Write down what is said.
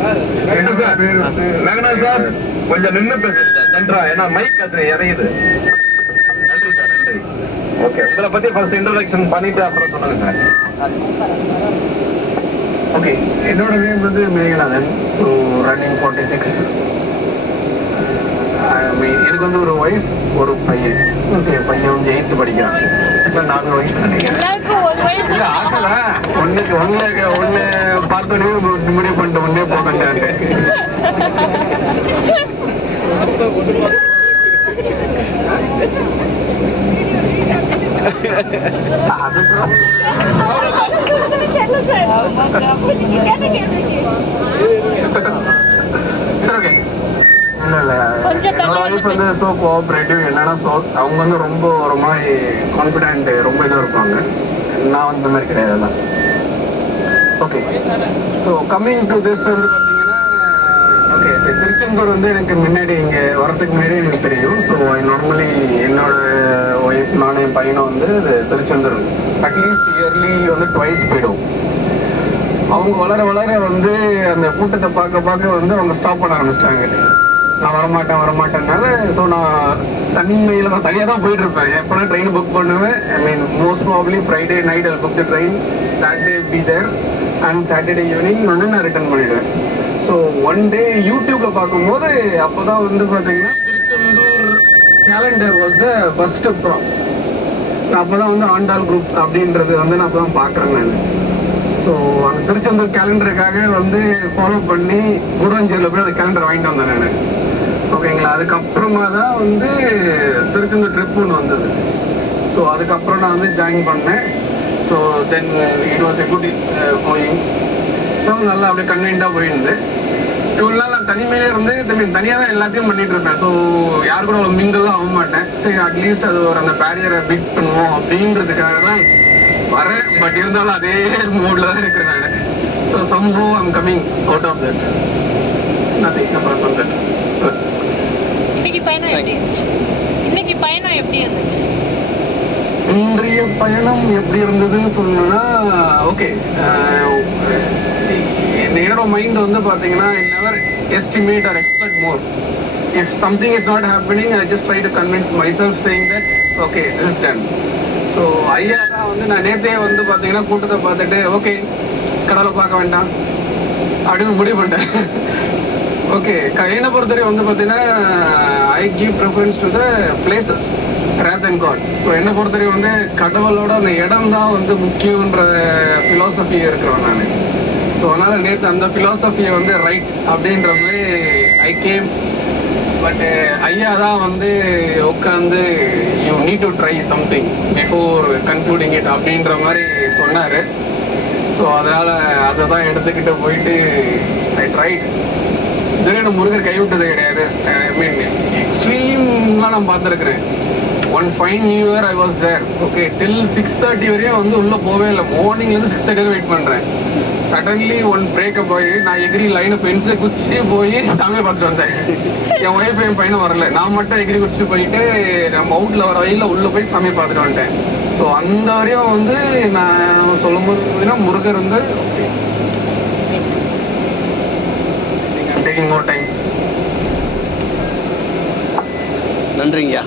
என்ன sir. Ranganath sir. கொஞ்சம் நின்னு பேசுங்க சார். சென்ட்ரா ஏன்னா மைக் அது இறையுது நன்றி சார் நன்றி. ஓகே உங்களை பத்தி ஃபர்ஸ்ட் இன்ட்ரோடக்ஷன் பண்ணிட்டு அப்புறம் சொல்லுங்க சார். ஓகே என்னோட நேம் வந்து Meghanathan. So running forty six எனக்கு வந்து ஒரு ஒய்ஃப் ஒரு பையன். ஓகே பையன் வந்து எயித்து படிக்கிறான். இல்லை நாங்கள் ஒய்ஃப் நினைக்கிறேன். ஆசைல ஒண்ணு ஒண்ணு பார்த்தோன்னே முடிவு பண்ணிட்டு ஒண்ணே போகண்டான்ட்டு அது தெரியல சார் ஓகே இல்ல இல்ல. என்னோட ஒய்ஃப் வந்து ஸோ கோஆப்ரேட்டிவ் என்னன்னா ஸோ அவங்க வந்து ரொம்ப ஒரு மாதிரி கான்ஃபிடென்ட் ரொம்ப இதாக இருப்பாங்க. நான் வந்து மாதிரி கிடையாது okay so coming to this வந்து பார்த்தீங்கன்னா ஓகே சரி திருச்செந்தூர் வந்து எனக்கு முன்னாடி இங்கே வரதுக்கு முன்னாடி எனக்கு தெரியும். ஸோ நானும் என் பையனும் வந்து இது திருச்செந்தூர். அட்லீஸ்ட் இயர்லி வந்து ட்வைஸ் போயிடும். அவங்க வளர வளர வந்து அந்த கூட்டத்தை பார்க்க பார்க்க வந்து அவங்க ஸ்டாப் பண்ண ஆரம்பிச்சிட்டாங்க. நான் வரமாட்டேன் வரமாட்டேன்னால ஸோ நான் தனிமையில் நான் தனியாக தான் போயிட்டு இருப்பேன். எப்போனா ட்ரெயின் புக் பண்ணுவேன். I mean most probably Friday night அது book train Saturday be there and Saturday evening வந்து நான் ரிட்டர்ன் பண்ணிடுவேன். ஸோ ஒன் டே யூடியூப்ல பார்க்கும்போது அப்போ தான் வந்து பார்த்தீங்கன்னா Tiruchendur calendar was the first ப்ரா நான் அப்போ தான் வந்து ஆண்டாள் குரூப்ஸ் அப்படின்றது வந்து நான் அப்போ தான் பார்க்குறேன் நான். ஸோ அந்த திருச்செந்தூர் கேலண்டருக்காக வந்து ஃபாலோ பண்ணி கூடாஞ்சேரியில் போய் அந்த கேலண்டர் வாங்கிட்டு வந்தேன் நான். ஓகேங்களா? அதுக்கப்புறமா தான் வந்து திருச்செந்தூர் ட்ரிப் ஒன்று வந்தது. ஸோ அதுக்கப்புறம் நான் வந்து ஜாயின் பண்ணேன். So then it was a good going so நல்லா அப்படியே கன்வீன்டாக போயிருந்தேன். இவ்வளோ நாள் நான் தனிமையிலே இருந்து தம்பி தனியாக தான் எல்லாத்தையும் பண்ணிட்டு இருப்பேன். ஸோ யார் கூட அவ்வளோ மிங்கெல்லாம் ஆக மாட்டேன். சரி அட்லீஸ்ட் அது ஒரு அந்த பேரியரை பீட் பண்ணுவோம் அப்படின்றதுக்காக தான் வரேன். பட் இருந்தாலும் அதே மூடில் தான் இருக்கிறேன் நான். So Sambhav I'm coming out of that nothing அப்புறம் தட் இன்னைக்கு பயணம் எப்படி இருந்துச்சு? இன்னைக்கு பயணம் எப்படி இருந்துச்சு? இன்றைய பயணம் எப்படி இருந்ததுன்னு சொல்லணும்னா ஓகே மைண்ட் வந்து பார்த்தீங்கன்னா never estimate or expect more if something is not happening I just try to convince myself saying that okay this is done so ஐயா தான் வந்து நான் நேத்தே வந்து பார்த்தீங்கன்னா கூட்டத்தை பார்த்துட்டு ஓகே கடலை பார்க்க வேண்டாம். அப்படின்னு முடிவு பண்ணிட்டேன். ஓகே என்னை பொறுத்தவரை வந்து பார்த்தீங்கன்னா I give preference to the places rather and gods so என்னை பொறுத்தவரை வந்து கடவுளோட அந்த இடம் தான் வந்து முக்கியன்ற ஃபிலாசபி இருக்கிறோம் நான். ஸோ அதனால் நேற்று அந்த ஃபிலாசபியை வந்து ரைட் அப்படின்ற மாதிரி ஐ கேம் பட்டு ஐயா தான் வந்து உட்காந்து you need to try something before concluding it அப்படின்ற மாதிரி சொன்னார். ஸோ அதனால் அதை தான் எடுத்துக்கிட்டு போயிட்டு ஐ ட்ரைட் திடீர்னு முருகர் கைவிட்டது கிடையாது. ஐ மீன் எக்ஸ்ட்ரீம்லாம் நான் பார்த்துருக்குறேன். One fine year I was there okay till six thirty வரையும் வந்து உள்ளே போவே இல்லை. மார்னிங்லேருந்து சிக்ஸ் தேர்ட்டி வெயிட் பண்ணுறேன் சடன்லி ஒன் பிரேக்கப் ஆகி நான் எகிரி லைனை பென்ஸை குச்சி போய் சாமியை பார்த்துட்டு வந்தேன். என் ஒய்ஃப் என் பையனும் வரல. நான் மட்டும் எகிரி குச்சி போயிட்டு நம்ம அவுட்டில் வர வழியில் உள்ளே போய் சாமியை பார்த்துட்டு வந்துட்டேன். ஸோ அந்த வரையும் வந்து நான் சொல்லும்போது பார்த்தீங்கன்னா முருகர் வந்து டேக்கிங் மோர் டைம் நன்றிங்கய்யா.